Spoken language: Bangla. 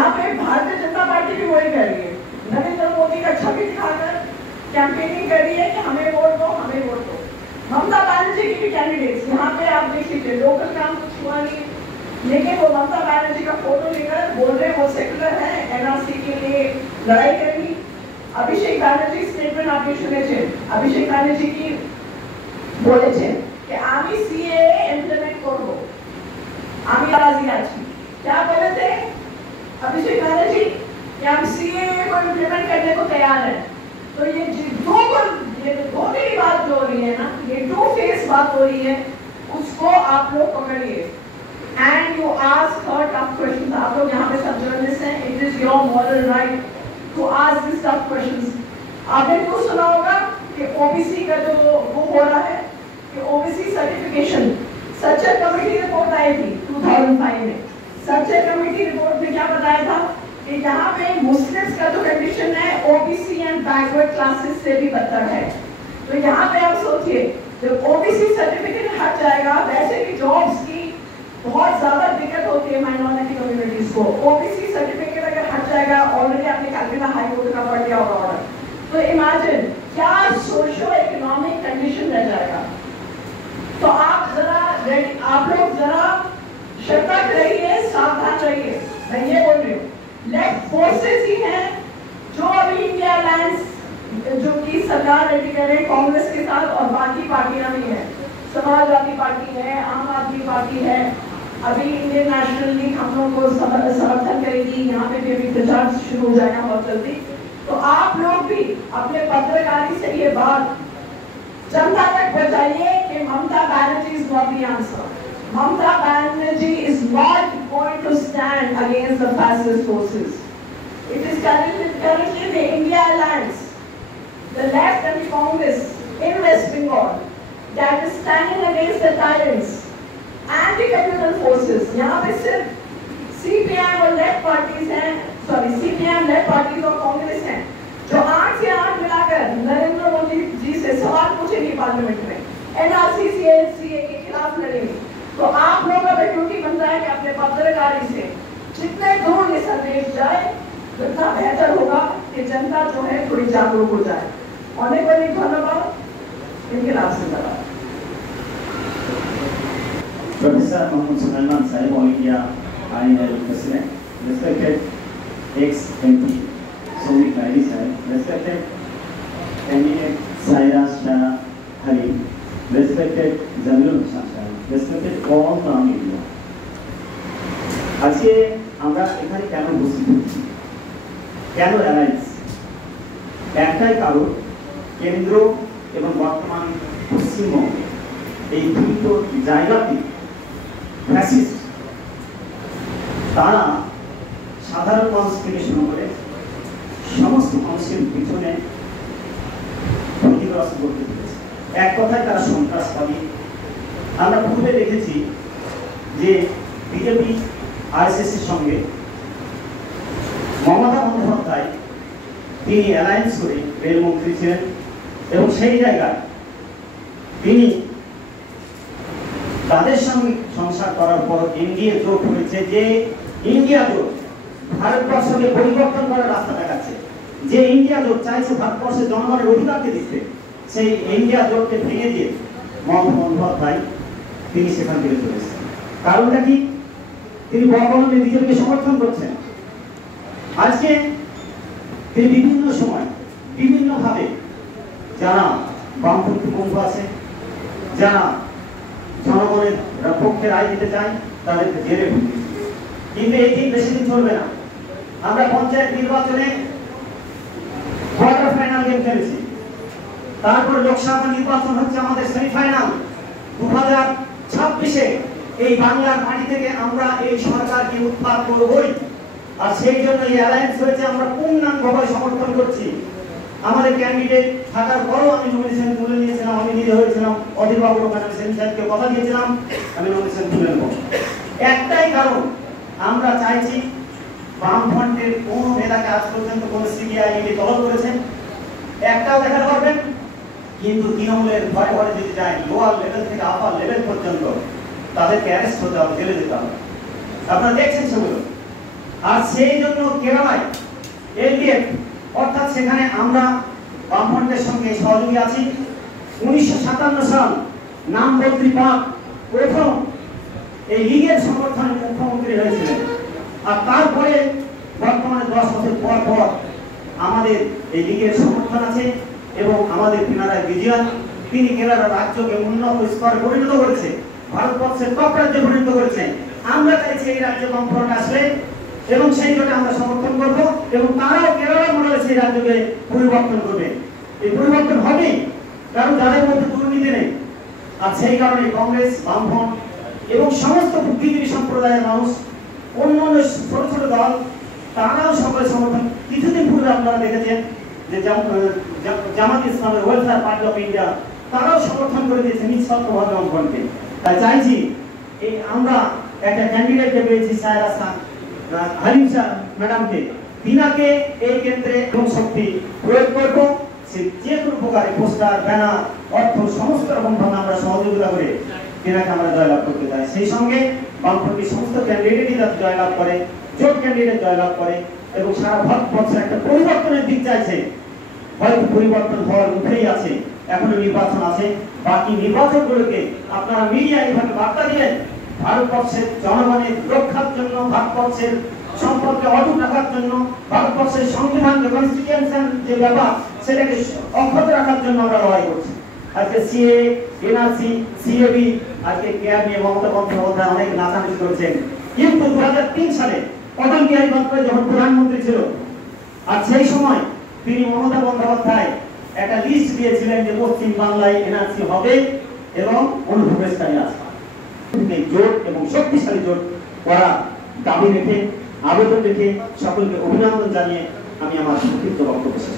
यहाँ पे भारतीय जनता पार्टी भी वही कर रही है, नरेंद्र मोदी का छवि दिखाकर कैंपेनिंग कर रही है कि हमें वोट दो, हमें वोट दो। ममता बनर्जी की भी कैंडिडेट्स यहाँ पे आप देख लीजिए, लोकल काम कुछ हुआ नहीं, लेकिन वो ममता बनर्जी का फोटो लेकर बोल रहे वो सेकुलर है, एनआरसी के लिए लड़ाई करेंगी। अभिषेक बनर्जी स्टेटमेंट आपने सुने थे, अभिषेक बनर्जी की बोले थे कि आमी सीएए इम्प्लीमेंट करो, आमी राजी आजी। क्या बोले थे अभिषेक बनर्जी कि हम सीएए को इम्प्लीमेंट करने को तैयार हैं। तो ये दो मेरी बात जो हो रही है ना, ये टू फेस बात हो रही है, उसको आप लोग पकड़िए। And you ask her tough questions. आप लोग यहाँ पे सब जर्नलिस्ट हैं, it is your moral right to ask this tough questions. आपने तो सुना होगा कि ओबीसी का जो वो हो रहा है कि OBC certification, Sachar committee report आई थी 2005 में। सच्चर कमेटी रिपोर्ट में क्या बताया था कि यहाँ पे मुस्लिम्स का जो कंडीशन है ओबीसी एंड बैकवर्ड क्लासेस से भी बदतर है। तो यहाँ पे आप सोचिए, जब ओबीसी सर्टिफिकेट हट जाएगा, वैसे भी जॉब्स की बहुत ज्यादा दिक्कत होती है माइनॉरिटी कम्युनिटीज को, ओबीसी सर्टिफिकेट अगर हट जाएगा, ऑलरेडी आपने कलकत्ता हाई कोर्ट का पढ़ लिया होगा ऑर्डर, तो इमेजिन क्या सोशो इकोनॉमिक कंडीशन रह जाएगा। तो आप लोग जरा सतर्क रहिए, सावधान रहिए। मैं ये बोल रही हूँ, लेफ्ट फोर्सेस ही हैं जो अभी इंडिया अलायंस जो की सरकार रेडी कर रहे हैं कांग्रेस के साथ, और बाकी पार्टियां भी हैं, समाजवादी पार्टी है, आम आदमी पार्टी है, अभी इंडियन नेशनल लीग हम लोग को समर्थन करेगी, यहाँ पे भी अभी प्रचार शुरू हो जाएगा बहुत जल्दी। तो आप लोग भी अपने पत्रकारी से ये बात जनता तक पहुंचाइए कि Mamata Banerjee is not the answer. Mamata Banerjee is not going to stand against the fascist forces. It is currently the India Alliance, the left and the Congress in West Bengal that is standing against the tyrants and the communal forces. यहाँ पे सिर्फ CPIM और लेफ्ट पार्टीज हैं, CPIM लेफ्ट पार्टीज और कांग्रेस हैं जो 8 से 8 मिलाकर नरेंद्र मोदी जी से सवाल पूछेंगे पार्लियामेंट में, NRC CA के खिलाफ लड़ेंगे। तो आप लोगों का ड्यूटी बनता है कि अपने पत्रकारी से जितने दूर ये संदेश जाए उतना बेहतर होगा कि जनता जो है थोड़ी जागरूक हो जाए। अनेक अनेक धन्यवाद, इनके लाभ जिंदाबाद। Professor Mohammed Suleman sahib, all India INL president, respected ex-MP Soumik Nairi sahib, respected candidate Saira Shah Harim, respected Jamilul Hussain sahib, respected all the media. আজকে আমরা এখানে কেন উপস্থিত হচ্ছি, কেন অ্যালায়েন্স? একটাই কারণ, কেন্দ্র এবং বর্তমান পশ্চিমবঙ্গে এই দুটো জায়গাতে ফ্যাসিস্ট, তারা সাধারণ মানুষ থেকে শুরু করে সমস্ত মানুষের পিছনে ক্ষতিগ্রস্ত করতে পেরেছে। এক কথায় তারা সন্ত্রাসবাদী। আমরা পূর্বে দেখেছি যে বিজেপি RSS এর সঙ্গে মমতা বন্দ্যোপাধ্যায় তিনি অ্যালায়েন্স করে রেলমন্ত্রী ছিলেন, এবং সেই জায়গায় তিনি তাদের সঙ্গে সংসার করার পর এনডিএ জোট হয়েছে, যে ইন্ডিয়া জোট ভারতবর্ষকে পরিবর্তন করার রাস্তা দেখাচ্ছে, যে ইন্ডিয়া জোট চাইছে ভারতবর্ষের জনগণের অধিকারকে দিতে, সেই ইন্ডিয়া জোটকে ভেঙে দিয়ে মমতা বন্দ্যোপাধ্যায় তিনি সেখান থেকে চলে এসেছেন। কারণটা কি? তিনি বর্তমানে বিজেপিকে সমর্থন করছেন। আজকে তিনি বিভিন্ন সময় বিভিন্নভাবে যারা বামপন্থী বন্ধু আছে, যারা জনগণের পক্ষে রায় দিতে চায়, তাদেরকে জেলে ঢুকিয়েছে। কিন্তু এই দিন বেশি দিন চলবে না। আমরা পঞ্চায়েত নির্বাচনে কোয়ার্টার ফাইনাল গেম খেলেছি, তারপর লোকসভা নির্বাচন হচ্ছে আমাদের সেমিফাইনাল। 2026-এ এই বাংলার মাটি থেকে আমরা এই সরকারকে উৎখাত করবই, আর সেই জন্য এই অ্যালায়েন্স হয়েছে। আমরা পূর্ণাঙ্গভাবে সমর্থন করছি। আমাদের ক্যান্ডিডেট থাকার পরও আমি নমিনেশন তুলে নিয়েছিলাম, আমি নিজে হয়েছিলাম, অধীর বাবুর ওখানে সেন সাহেবকে কথা দিয়েছিলাম আমি নমিনেশন তুলে নেব। একটাই কারণ, আমরা চাইছি বামফ্রন্টের কোন নেতাকে আজ পর্যন্ত কোন CBI ED তলব করেছেন একটাও দেখাতে পারবেন, কিন্তু তৃণমূলের ঘরে ঘরে যদি যায়, লোয়ার লেভেল থেকে আপার লেভেল পর্যন্ত তাদেরকে অ্যারেস্ট হতে হবে, জেলে যেতে হবে। আপনারা দেখছেন সেগুলো। আর সেই জন্য কেরালায় এলডিএফ অর্থাৎ সেখানে আমরা বামফ্রন্টের সঙ্গে সহযোগী আছি। 1957 সাল নাম বদলি পাক প্রথম এই লীগের সমর্থনে মুখ্যমন্ত্রী হয়েছিলেন। আর তারপরে বর্তমানে 10 বছর পর পর আমাদের এই লীগের সমর্থন আছে এবং আমাদের পিনারায় বিজয়ন তিনি কেরালা রাজ্যকে উন্নত স্তরে পরিণত করেছে, ভারতবর্ষের টপ রাজ্যে পরিণত করেছে। আমরা চাইছি এই রাজ্যে বামফ্রন্ট আসলে এবং সেই জন্য আমরা সমর্থন করব এবং তারাও কেরালা মডেলে সেই রাজ্যকে পরিবর্তন করবে। এই পরিবর্তন হবে কারণ যাদের মধ্যে দুর্নীতি নেই। আর সেই কারণে কংগ্রেস, বামফ্রন্ট এবং সমস্ত বুদ্ধিজীবী সম্প্রদায়ের মানুষ, অন্যান্য ছোট ছোট দল, তারাও সকলে সমর্থন। কিছুদিন পূর্বে আপনারা দেখেছেন যে জামাত ইসলামের ওয়েলফেয়ার পার্টি অফ ইন্ডিয়া তারাও সমর্থন করে দিয়েছে নিঃস্বার্থভাবে বামফ্রন্টকে। তাই চাইছি এই আমরা একটা ক্যান্ডিডেটকে পেয়েছি সায়রা খান হালিম ম্যাডামকে, তিনাকে এই কেন্দ্রে এবং শক্তি প্রয়োগ করব। সে যে কোনো প্রকারে পোস্টার, ব্যানার, অর্থ সমস্ত রকম ভাবে আমরা সহযোগিতা করে তিনাকে আমরা জয়লাভ করতে চাই। সেই সঙ্গে বামফ্রন্টের সমস্ত ক্যান্ডিডেটই যাতে জয়লাভ করে, জোট ক্যান্ডিডেট জয়লাভ করে এবং সারা ভারতবর্ষে একটা পরিবর্তনের দিক চাইছে। হয়তো পরিবর্তন হওয়ার মুখেই আছে, এখনো নির্বাচন আছে, বাকি নির্বাচনগুলোকে আপনারা মিডিয়া এইভাবে বার্তা দিলেন ভারতবর্ষের জনগণের রক্ষার জন্য, ভারতবর্ষের সম্পর্কে অটুট রাখার জন্য, ভারতবর্ষের সংবিধান কনস্টিটিউশন যে ব্যাপার সেটাকে অক্ষত রাখার জন্য আমরা লড়াই করছি। আজকে সিএ, এনআরসি, সিএবি, আজকে কেয়ার নিয়ে মমতা বন্দ্যোপাধ্যায় অনেক নাচানাচি করেছেন। কিন্তু 2003 সালে অটল বিহারী বাজপেয়ী যখন প্রধানমন্ত্রী ছিল, আর সেই সময় তিনি মমতা বন্দ্যোপাধ্যায় একটা লিস্ট দিয়েছিলেন যে পশ্চিম বাংলায় এনআরসি হবে এবং অনুপ্রবেশকারী আসবে। জোট এবং শক্তিশালী জোট করা দাবি রেখে, আবেদন রেখে সকলকে অভিনন্দন জানিয়ে আমি আমার সংক্ষিপ্ত বক্তব্য শেষ